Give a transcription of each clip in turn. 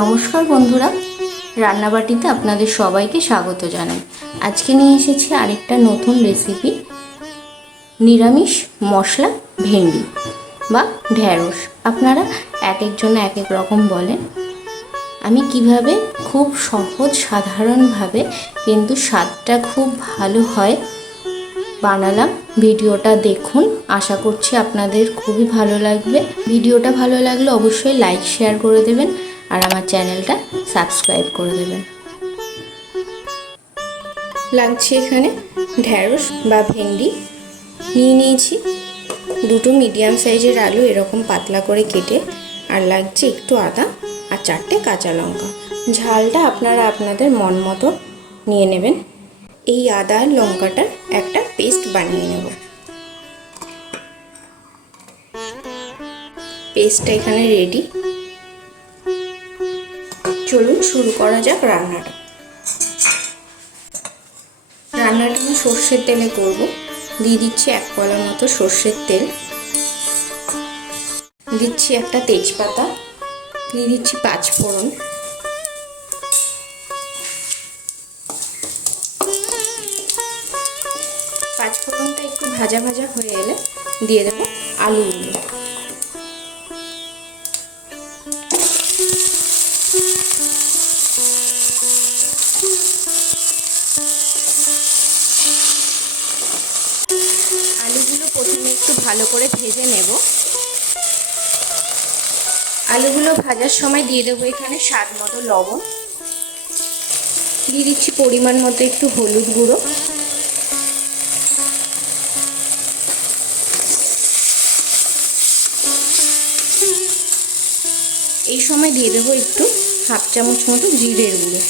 নমস্কার বন্ধুরা, রান্নাবাটিতে আপনাদের সবাইকে স্বাগত জানাই। আজকে নিয়ে এসেছি আরেকটা নতুন রেসিপি, নিরামিষ মশলা ভেন্ডি বা ঢ্যাঁড়স। আপনারা এক একজন এক এক রকম বলেন। আমি কিভাবে খুব সহজ সাধারণভাবে কিন্তু স্বাদটা খুব ভালো হয় বানালাম, ভিডিওটা দেখুন। আশা করছি আপনাদের খুবই ভালো লাগবে। ভিডিওটা ভালো লাগলে অবশ্যই লাইক শেয়ার করে দেবেন আর আমার চ্যানেলটা সাবস্ক্রাইব করে দেবেন। লাগছে এখানে ঢ্যাঁড়স বা ভেন্ডি নিয়ে নিয়েছি, দুটো মিডিয়াম সাইজের আলু এরকম পাতলা করে কেটে, আর লাগছে একটু আদা আর 4টে কাঁচা লঙ্কা। ঝালটা আপনারা আপনাদের মন মতো নিয়ে নেবেন। এই আদা আর লঙ্কাটার একটা পেস্ট বানিয়ে নেব। পেস্টটা এখানে রেডি। চলুন শুরু করা যাক রান্নাটা। রান্নাটা আমি সর্ষের তেলে করব। দিয়ে দিচ্ছি 1 কলা মতো সর্ষের তেল, দিচ্ছি একটা তেজপাতা, দিয়ে দিচ্ছি 5 ফোড়ন, ফোড়নটা একটু ভাজা ভাজা হয়ে এলে দিয়ে দেবো আলুগুলো। আলুগুলো প্রথমে একটু ভালো করে ভেজে নেব। আলুগুলো ভাজার সময় দিয়ে দেবো এখানে স্বাদ মতো লবণ, দিয়ে দিচ্ছি পরিমাণ মতো একটু হলুদ গুঁড়ো, এই সময় দিয়ে দেবো একটু 1/2 চামচ মতো জিরের গুঁড়ো।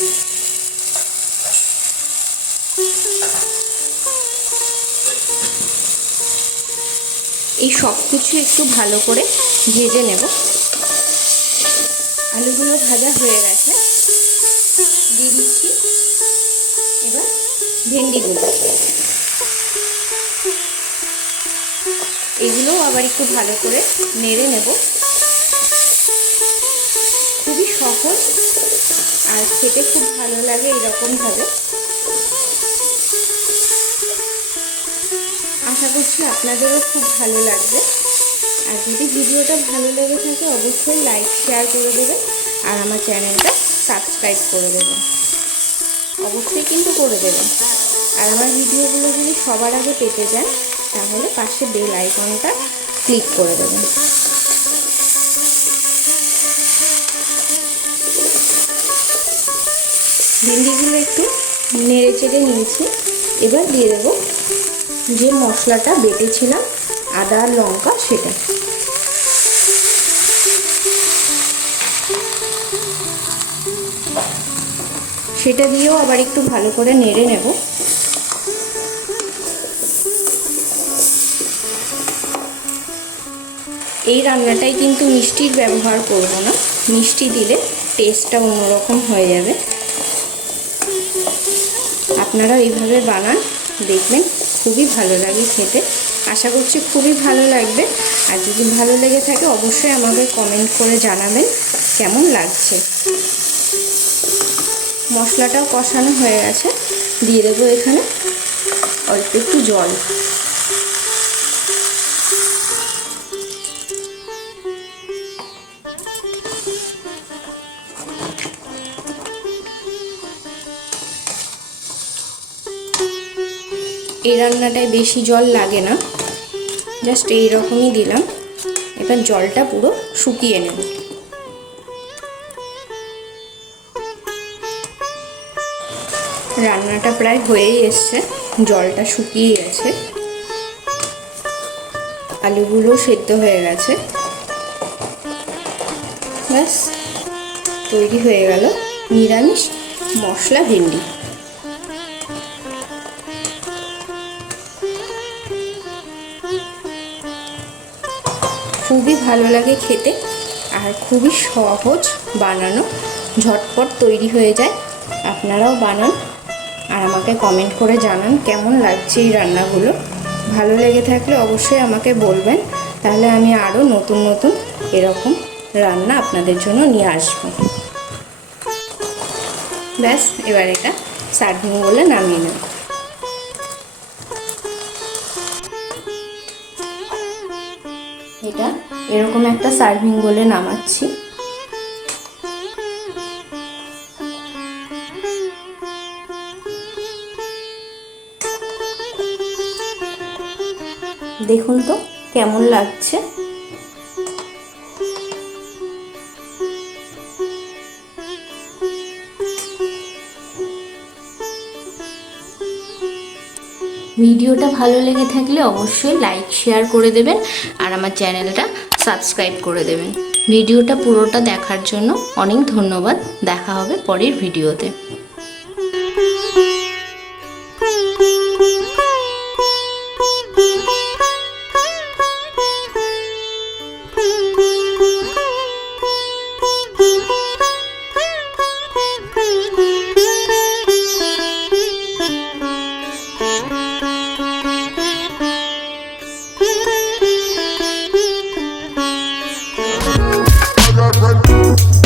এই সব কিছু একটু ভালো করে ভেজে নেব। আলুগুলো ভাজা হয়ে গেছে, দিয়ে দিচ্ছি এবার ভেন্ডিগুলো। এগুলোও আবার একটু ভালো করে নেড়ে নেব। খুবই সহজ আর খেতে খুব ভালো লাগে এরকমভাবে। আশা করছি আপনাদেরও খুব ভালো লাগবে। আর যদি ভিডিওটা ভালো লেগে থাকে অবশ্যই লাইক শেয়ার করে দেবেন আর আমার চ্যানেলটা সাবস্ক্রাইব করে দেবেন, অবশ্যই কিন্তু করে দেবেন। আর আমার ভিডিওগুলো যদি সবার আগে পেতে যান তাহলে পাশে বেল আইকনটা ক্লিক করে দেবেন। ভেন্ডিগুলো একটু নেড়ে চেড়ে নিয়েছি। এবার দিয়ে দেবো যে মশলাটা বেটেছিলাম আদা আর লঙ্কা, সেটা দিয়েও আবার একটু ভালো করে নেড়ে নেব। এই রান্নাটাই কিন্তু মিষ্টির ব্যবহার করব না, মিষ্টি দিলে টেস্টটা অন্যরকম হয়ে যাবে। আপনারা এইভাবে বানান, দেখবেন খুবই ভালো লাগে খেতে। আশা করছি খুবই ভালো লাগবে। আর যদি ভালো লেগে থাকে অবশ্যই আমাকে কমেন্ট করে জানাবেন কেমন লাগছে। মশলাটাও কষানো হয়ে গেছে, দিয়ে দেবো এখানে অল্প একটু জল। এই রান্নাটায় বেশি জল লাগে না, জাস্ট এই রকমই দিলাম। এবার জলটা পুরো শুকিয়ে নেব। রান্নাটা প্রায় হয়েই এসছে, জলটা শুকিয়ে গেছে, আলুগুলো সেদ্ধ হয়ে গেছে। ব্যাস তৈরি হয়ে গেল নিরামিষ মশলা ভেন্ডি। খুবই ভালো লাগে খেতে আর খুবই সহজ বানানো, ঝটপট তৈরি হয়ে যায়। আপনারাও বানান আর আমাকে কমেন্ট করে জানান কেমন লাগছে এই রান্নাগুলো। ভালো লেগে থাকলে অবশ্যই আমাকে বলবেন, তাহলে আমি আরও নতুন নতুন এরকম রান্না আপনাদের জন্য নিয়ে আসবো। ব্যাস, এবার এটা সার্ভিং বলে নামিয়ে নেব। এটা এরকম একটা সার্ভিং বলে নামাচ্ছি। দেখুন তো কেমন লাগছে। ভিডিওটা ভালো লেগে থাকলে অবশ্যই লাইক শেয়ার করে দেবেন আর আমার চ্যানেলটা সাবস্ক্রাইব করে দেবেন। ভিডিওটা পুরোটা দেখার জন্য অনেক ধন্যবাদ। দেখা হবে পরের ভিডিওতে। I got